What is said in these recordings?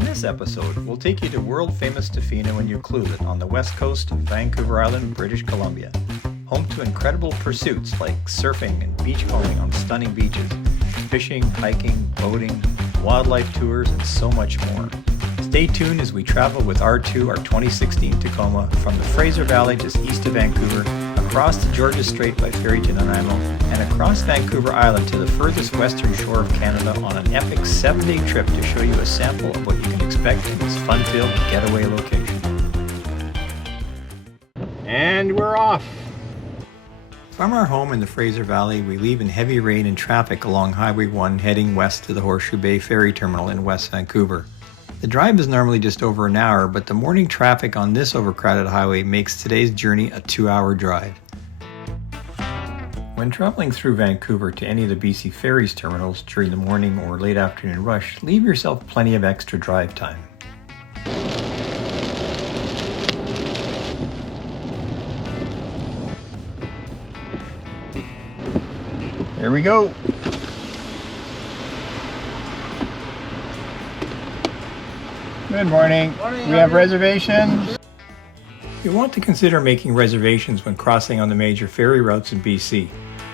On this episode, we'll take you to world-famous Tofino and Ucluelet on the west coast of Vancouver Island, British Columbia, home to incredible pursuits like surfing and beachcombing on stunning beaches, fishing, hiking, boating, wildlife tours, and so much more. Stay tuned as we travel with R2, our 2016 Tacoma, from the Fraser Valley just east of Vancouver, across the Georgia Strait by ferry to Nanaimo, and across Vancouver Island to the furthest western shore of Canada on an epic 7-day trip to show you a sample of what you can expect in this fun-filled getaway location. And we're off! From our home in the Fraser Valley, we leave in heavy rain and traffic along Highway 1 heading west to the Horseshoe Bay ferry terminal in West Vancouver. The drive is normally just over an hour, but the morning traffic on this overcrowded highway makes today's journey a 2-hour drive. When traveling through Vancouver to any of the BC Ferries terminals during the morning or late afternoon rush, leave yourself plenty of extra drive time. Here we go! Good morning. We have reservations. You want to consider making reservations when crossing on the major ferry routes in BC.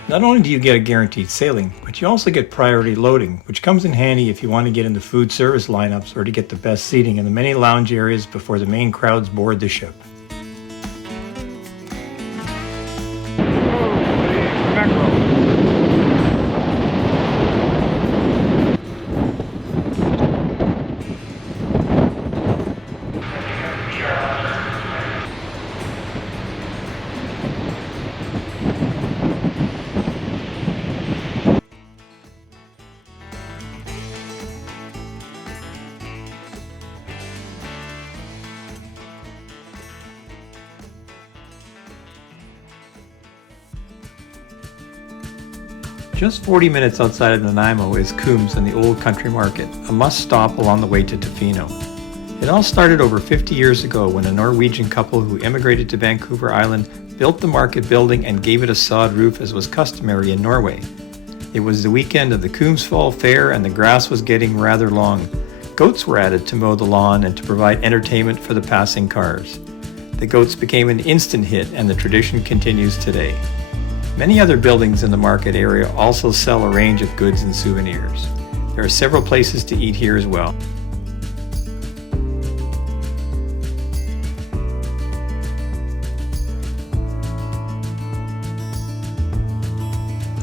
Not only do you get a guaranteed sailing, but you also get priority loading, which comes in handy if you want to get into food service lineups or to get the best seating in the many lounge areas before the main crowds board the ship. Just 40 minutes outside of Nanaimo is Coombs and the Old Country Market, a must-stop along the way to Tofino. It all started over 50 years ago when a Norwegian couple who immigrated to Vancouver Island built the market building and gave it a sod roof as was customary in Norway. It was the weekend of the Coombs Fall Fair and the grass was getting rather long. Goats were added to mow the lawn and to provide entertainment for the passing cars. The goats became an instant hit and the tradition continues today. Many other buildings in the market area also sell a range of goods and souvenirs. There are several places to eat here as well.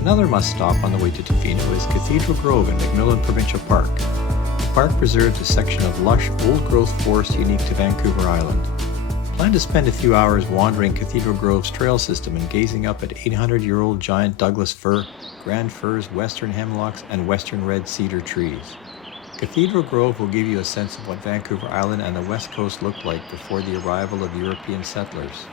Another must-stop on the way to Tofino is Cathedral Grove in McMillan Provincial Park. The park preserves a section of lush, old-growth forest unique to Vancouver Island. Plan to spend a few hours wandering Cathedral Grove's trail system and gazing up at 800-year-old giant Douglas fir, grand firs, western hemlocks, and western red cedar trees. Cathedral Grove will give you a sense of what Vancouver Island and the west coast looked like before the arrival of European settlers.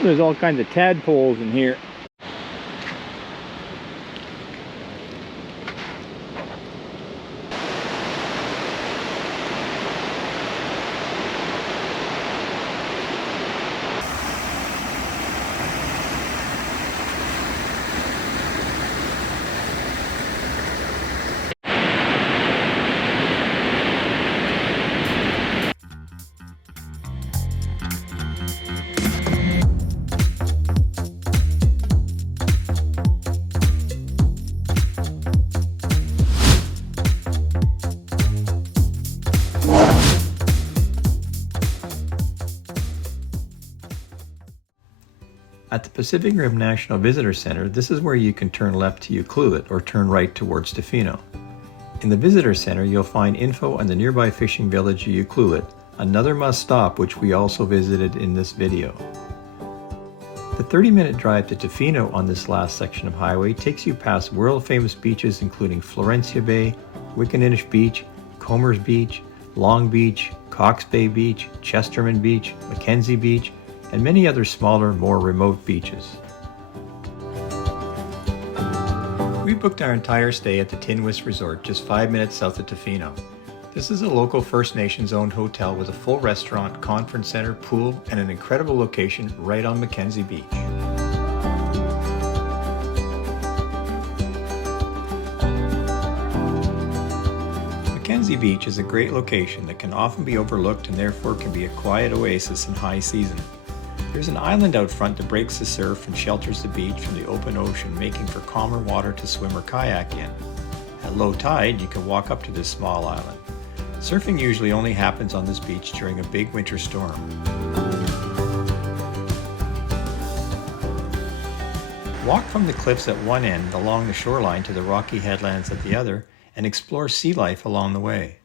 There's all kinds of tadpoles in here. At the Pacific Rim National Visitor Center, this is where you can turn left to Ucluelet or turn right towards Tofino. In the Visitor Center, you'll find info on the nearby fishing village of Ucluelet, another must-stop which we also visited in this video. The 30-minute drive to Tofino on this last section of highway takes you past world-famous beaches including Florencia Bay, Wickaninnish Beach, Comers Beach, Long Beach, Cox Bay Beach, Chesterman Beach, Mackenzie Beach, and many other smaller, more remote beaches. We booked our entire stay at the Tinwis Resort just 5 minutes south of Tofino. This is a local First Nations owned hotel with a full restaurant, conference center, pool, and an incredible location right on Mackenzie Beach. Mackenzie Beach is a great location that can often be overlooked and therefore can be a quiet oasis in high season. There's an island out front that breaks the surf and shelters the beach from the open ocean, making for calmer water to swim or kayak in. At low tide, you can walk up to this small island. Surfing usually only happens on this beach during a big winter storm. Walk from the cliffs at one end along the shoreline to the rocky headlands at the other and explore sea life along the way.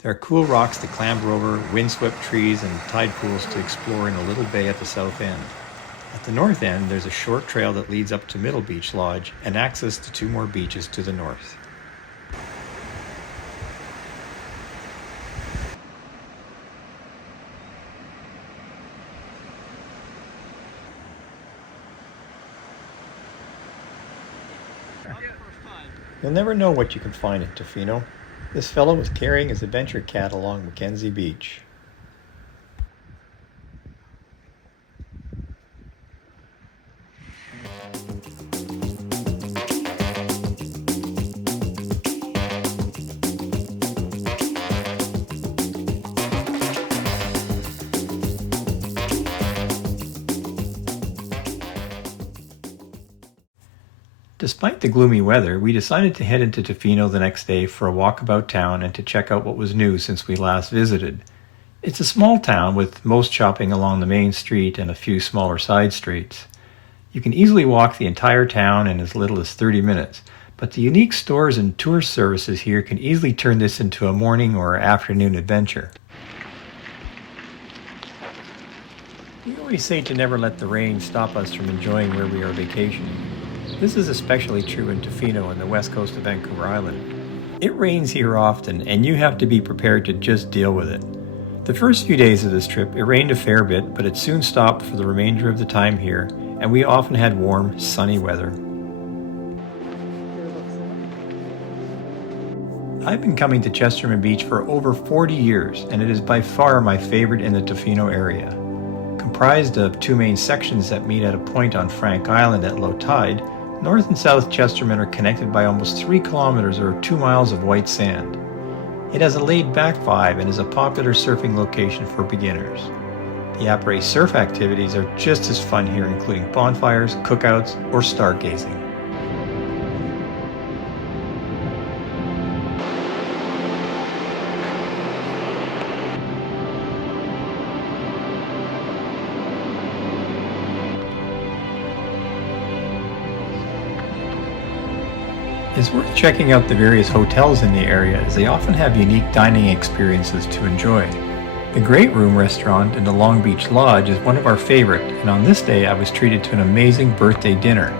There are cool rocks to clamber over, windswept trees, and tide pools to explore in a little bay at the south end. At the north end, there's a short trail that leads up to Middle Beach Lodge and access to 2 more beaches to the north. You'll never know what you can find at Tofino. This fellow was carrying his adventure cat along Mackenzie Beach. Despite the gloomy weather, we decided to head into Tofino the next day for a walk about town and to check out what was new since we last visited. It's a small town with most shopping along the main street and a few smaller side streets. You can easily walk the entire town in as little as 30 minutes, but the unique stores and tour services here can easily turn this into a morning or afternoon adventure. We always say to never let the rain stop us from enjoying where we are vacationing. This is especially true in Tofino and the west coast of Vancouver Island. It rains here often, and you have to be prepared to just deal with it. The first few days of this trip, it rained a fair bit, but it soon stopped for the remainder of the time here, and we often had warm, sunny weather. I've been coming to Chesterman Beach for over 40 years, and it is by far my favorite in the Tofino area. Comprised of 2 main sections that meet at a point on Frank Island at low tide, North and South Chesterman are connected by almost 3 kilometers or 2 miles of white sand. It has a laid-back vibe and is a popular surfing location for beginners. The après surf activities are just as fun here, including bonfires, cookouts, or stargazing. It's worth checking out the various hotels in the area as they often have unique dining experiences to enjoy. The Great Room restaurant in the Long Beach Lodge is one of our favorite, and on this day I was treated to an amazing birthday dinner.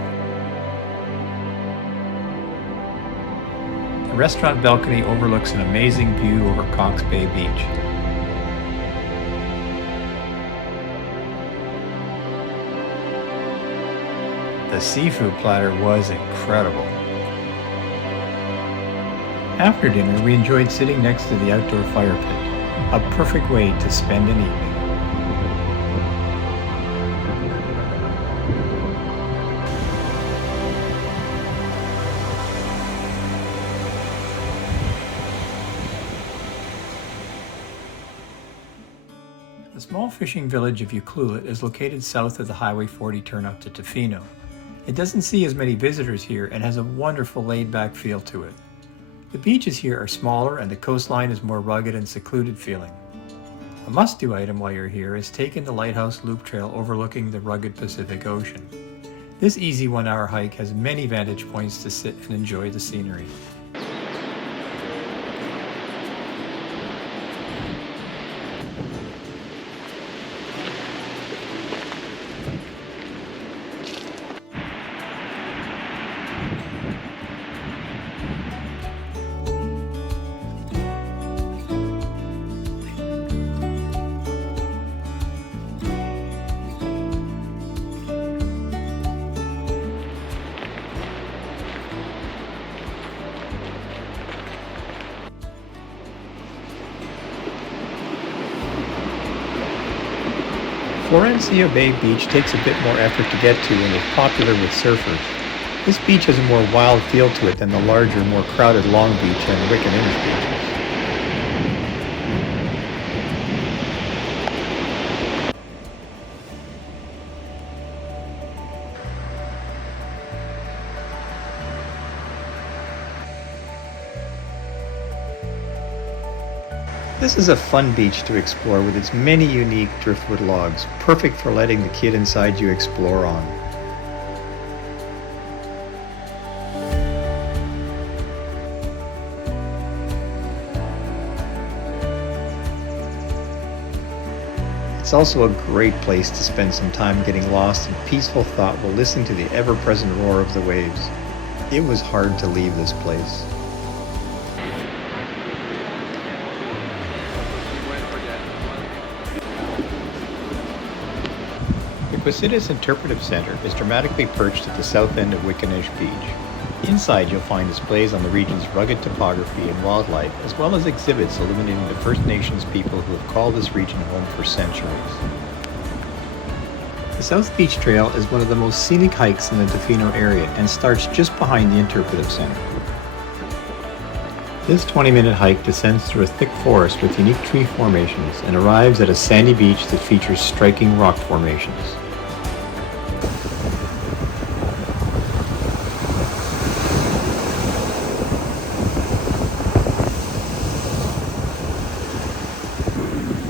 The restaurant balcony overlooks an amazing view over Cox Bay Beach. The seafood platter was incredible. After dinner, we enjoyed sitting next to the outdoor fire pit, a perfect way to spend an evening. The small fishing village of Ucluelet is located south of the Highway 40 turnout to Tofino. It doesn't see as many visitors here and has a wonderful laid-back feel to it. The beaches here are smaller and the coastline is more rugged and secluded feeling. A must-do item while you're here is taking the Lighthouse Loop Trail overlooking the rugged Pacific Ocean. This easy 1-hour hike has many vantage points to sit and enjoy the scenery. Florencia Bay Beach takes a bit more effort to get to and is popular with surfers. This beach has a more wild feel to it than the larger, more crowded Long Beach and Wickaninnish beaches. This is a fun beach to explore with its many unique driftwood logs, perfect for letting the kid inside you explore on. It's also a great place to spend some time getting lost in peaceful thought while listening to the ever-present roar of the waves. It was hard to leave this place. The Quisitis Interpretive Center is dramatically perched at the south end of Wickaninnish Beach. Inside you'll find displays on the region's rugged topography and wildlife, as well as exhibits illuminating the First Nations people who have called this region home for centuries. The South Beach Trail is one of the most scenic hikes in the Tofino area and starts just behind the Interpretive Center. This 20-minute hike descends through a thick forest with unique tree formations and arrives at a sandy beach that features striking rock formations.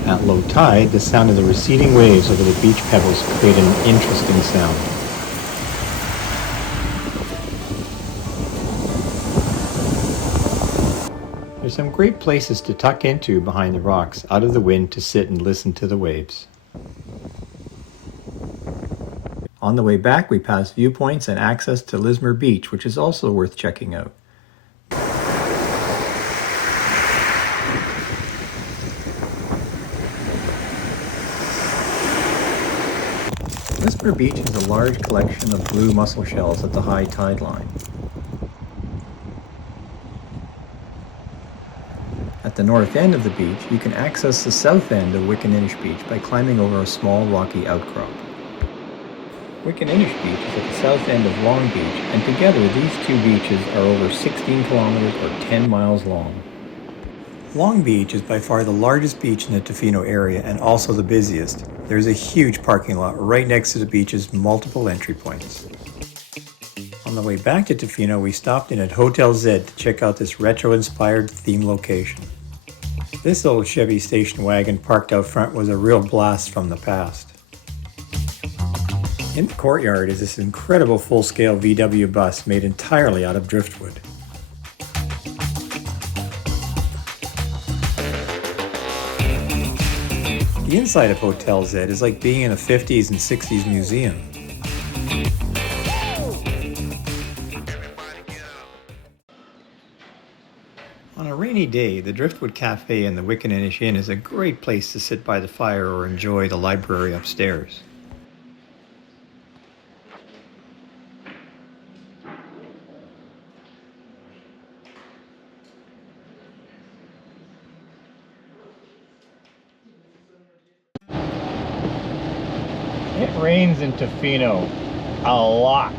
At low tide, the sound of the receding waves over the beach pebbles create an interesting sound. There's some great places to tuck into behind the rocks, out of the wind, to sit and listen to the waves. On the way back, we pass viewpoints and access to Lismore Beach, which is also worth checking out. Lismore Beach has a large collection of blue mussel shells at the high tide line. At the north end of the beach, you can access the south end of Wickaninnish Beach by climbing over a small rocky outcrop. Wickaninnish Beach is at the south end of Long Beach, and together these two beaches are over 16 kilometers or 10 miles long. Long Beach is by far the largest beach in the Tofino area and also the busiest. There's a huge parking lot right next to the beach's multiple entry points. On the way back to Tofino, we stopped in at Hotel Z to check out this retro-inspired theme location. This old Chevy station wagon parked out front was a real blast from the past. In the courtyard is this incredible full-scale VW bus made entirely out of driftwood. The inside of Hotel Z is like being in a 50s and 60s museum. On a rainy day, the Driftwood Cafe and the Wickaninnish Inn is a great place to sit by the fire or enjoy the library upstairs. It rains in Tofino a lot.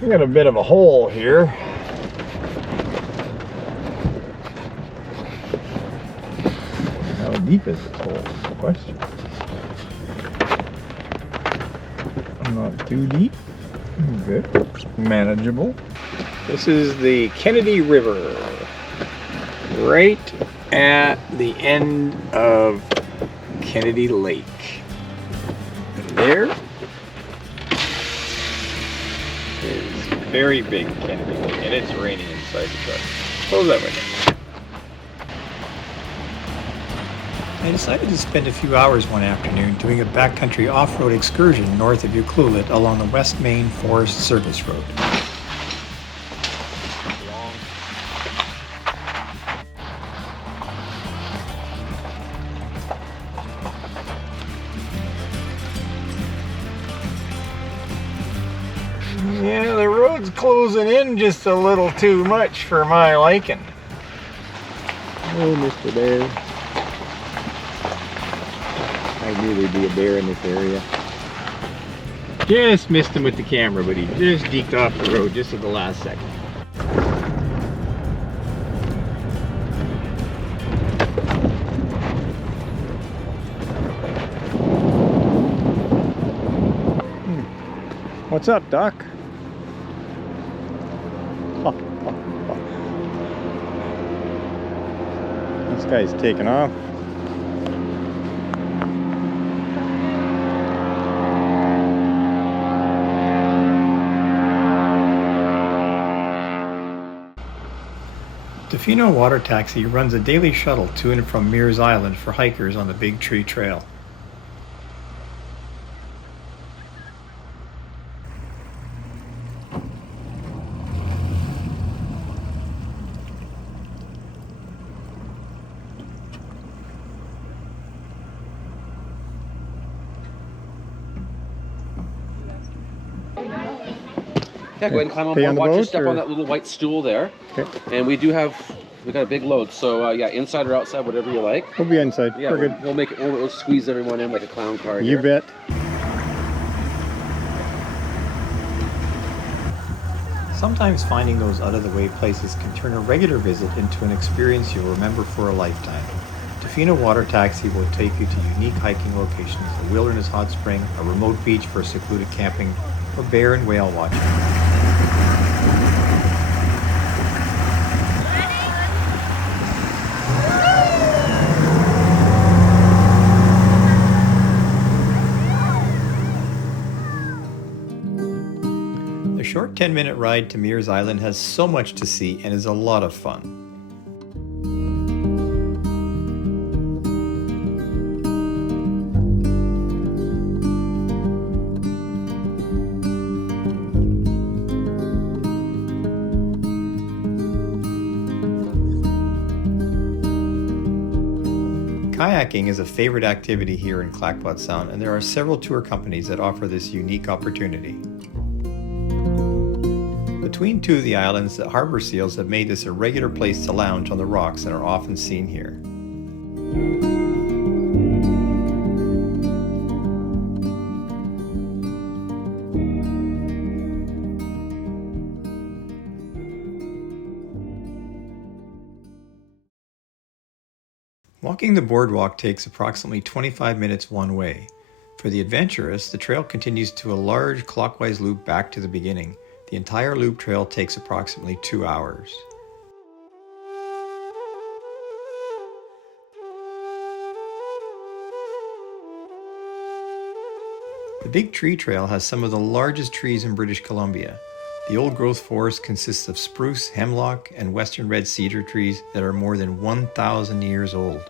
We got a bit of a hole here. How deep is this hole? Is the question. Not too deep. Good. Manageable. This is the Kennedy River. Right at the end of Kennedy Lake. And there is very big Kennedy Lake, and it's raining inside the truck. Close that window. I decided to spend a few hours one afternoon doing a backcountry off-road excursion north of Ucluelet along the West Main Forest Service Road. Yeah, the road's closing in just a little too much for my liking. Oh, Mr. Bear. I knew there'd be a bear in this area. Just missed him with the camera, but he just deked off the road just at the last second. What's up, Doc? This guy's taking off. Tofino Water Taxi runs a daily shuttle to and from Meares Island for hikers on the Big Tree Trail. Yeah, go ahead and climb on board. Watch your step on that little white stool there. Okay. And we got a big load. So yeah, inside or outside, whatever you like. We'll be inside. Yeah, we're good. We'll squeeze everyone in like a clown car. You bet. Sometimes finding those out-of-the-way places can turn a regular visit into an experience you'll remember for a lifetime. Tofino Water Taxi will take you to unique hiking locations, a wilderness hot spring, a remote beach for secluded camping, or bear and whale watching. The short 10-minute ride to Meares Island has so much to see and is a lot of fun. Kayaking is a favorite activity here in Clackpot Sound, and there are several tour companies that offer this unique opportunity. Between two of the islands, the harbor seals have made this a regular place to lounge on the rocks that are often seen here. Walking the boardwalk takes approximately 25 minutes one way. For the adventurous, the trail continues to a large clockwise loop back to the beginning. The entire loop trail takes approximately 2 hours. The Big Tree Trail has some of the largest trees in British Columbia. The old growth forest consists of spruce, hemlock, and western red cedar trees that are more than 1,000 years old.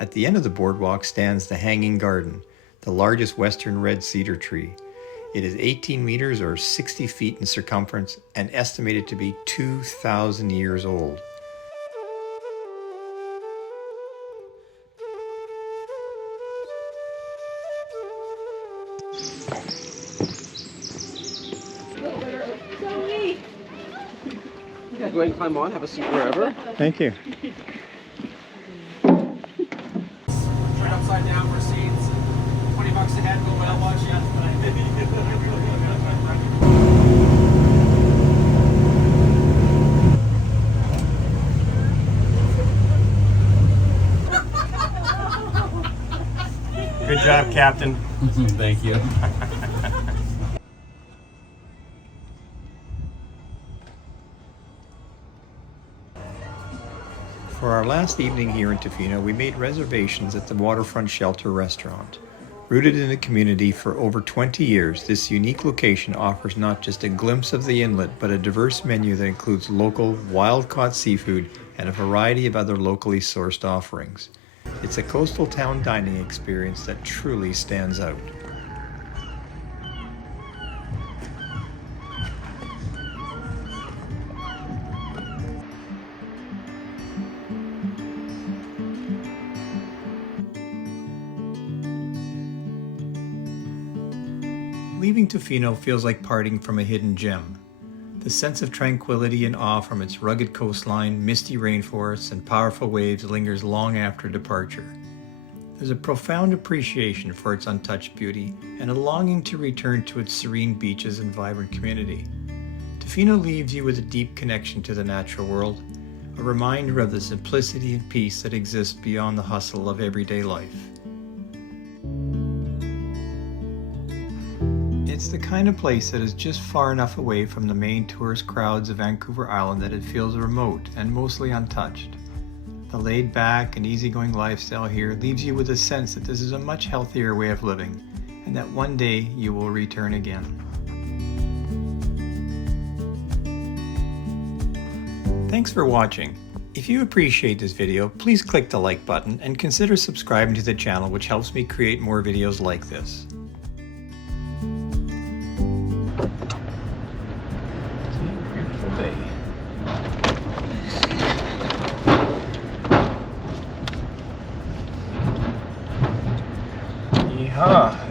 At the end of the boardwalk stands the Hanging Garden, the largest western red cedar tree. It is 18 meters or 60 feet in circumference and estimated to be 2,000 years old. Yeah, go ahead and climb on, have a seat wherever. Thank you. Upside down for seats, $20 a head, go whale watch. Good job, Captain. Thank you. For our last evening here in Tofino, we made reservations at the Waterfront Shelter restaurant. Rooted in the community for over 20 years, this unique location offers not just a glimpse of the inlet, but a diverse menu that includes local, wild-caught seafood and a variety of other locally sourced offerings. It's a coastal town dining experience that truly stands out. Leaving Tofino feels like parting from a hidden gem. The sense of tranquility and awe from its rugged coastline, misty rainforests, and powerful waves lingers long after departure. There's a profound appreciation for its untouched beauty and a longing to return to its serene beaches and vibrant community. Tofino leaves you with a deep connection to the natural world, a reminder of the simplicity and peace that exists beyond the hustle of everyday life. It's the kind of place that is just far enough away from the main tourist crowds of Vancouver Island that it feels remote and mostly untouched. The laid-back and easygoing lifestyle here leaves you with a sense that this is a much healthier way of living, and that one day you will return again. Thanks for watching. If you appreciate this video, please click the like button and consider subscribing to the channel, which helps me create more videos like this. Yeehaw!